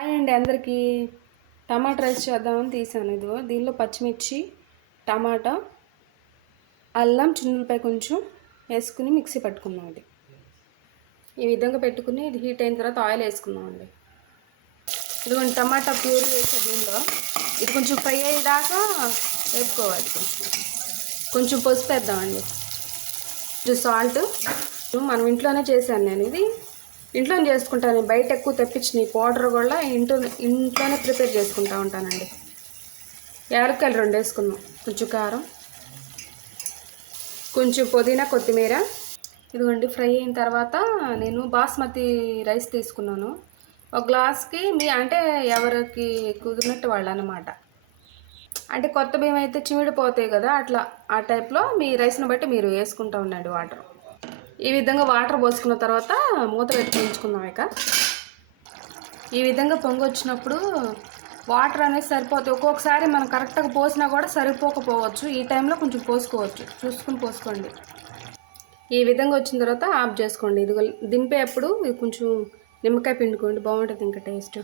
Hi అండి అందరికీ. టమాటా rice చేద్దామని తీసాను. ఇదిగో దీనిలో పచ్చిమిర్చి, టమాటా, అల్లం, చిన్నులపాయ కొంచెం వేసుకుని మిక్సీ పట్టుకుందామండి. ఈ విధంగా పెట్టుకుని ఇది హీట్ అయిన తర్వాత ఆయిల్ వేసుకుందామండి. ఇదిగోండి టమాటా ప్యూరీ వేసే దీనిలో ఇది కొంచెం ఫ్రై అయ్యేదాకా వేసుకోవాలి. కొంచెం పసుపు వేద్దామండి, కొంచెం సాల్ట్. మనం ఇంట్లోనే చేశాను నేను, ఇది ఇంట్లోనే చేసుకుంటాను. బయట ఎక్కువ తెప్పించిన పౌడర్ కూడా ఇంట్లోనే ప్రిపేర్ చేసుకుంటూ ఉంటానండి. యాలక్కాయలు 2 వేసుకుందాం, కొంచెం కారం, కొంచెం పుదీనా, కొత్తిమీర. ఇదిగోండి ఫ్రై అయిన తర్వాత నేను బాస్మతి రైస్ తీసుకున్నాను. ఒక గ్లాస్కి అంటే ఎవరికి కుదిరినట్టు వాళ్ళు అన్నమాట. అంటే కొత్త బియ్యం అయితే చిమిడిపోతాయి కదా, అట్లా ఆ టైప్లో మీ రైస్ని బట్టి మీరు వేసుకుంటూ ఉండండి వాటర్. ఈ విధంగా వాటర్ పోసుకున్న తర్వాత మూత పెట్టి ఉంచుకుందాం. ఇక ఈ విధంగా పొంగి వచ్చినప్పుడు వాటర్ అనేది సరిపోతాయి. ఒక్కొక్కసారి మనం కరెక్ట్గా పోసినా కూడా సరిపోకపోవచ్చు. ఈ టైంలో కొంచెం పోసుకోవచ్చు, చూసుకుని పోసుకోండి. ఈ విధంగా వచ్చిన తర్వాత ఆఫ్ చేసుకోండి. ఇది దింపేటప్పుడు కొంచెం నిమ్మకాయ పిండుకోండి, బాగుంటుంది ఇంకా టేస్ట్.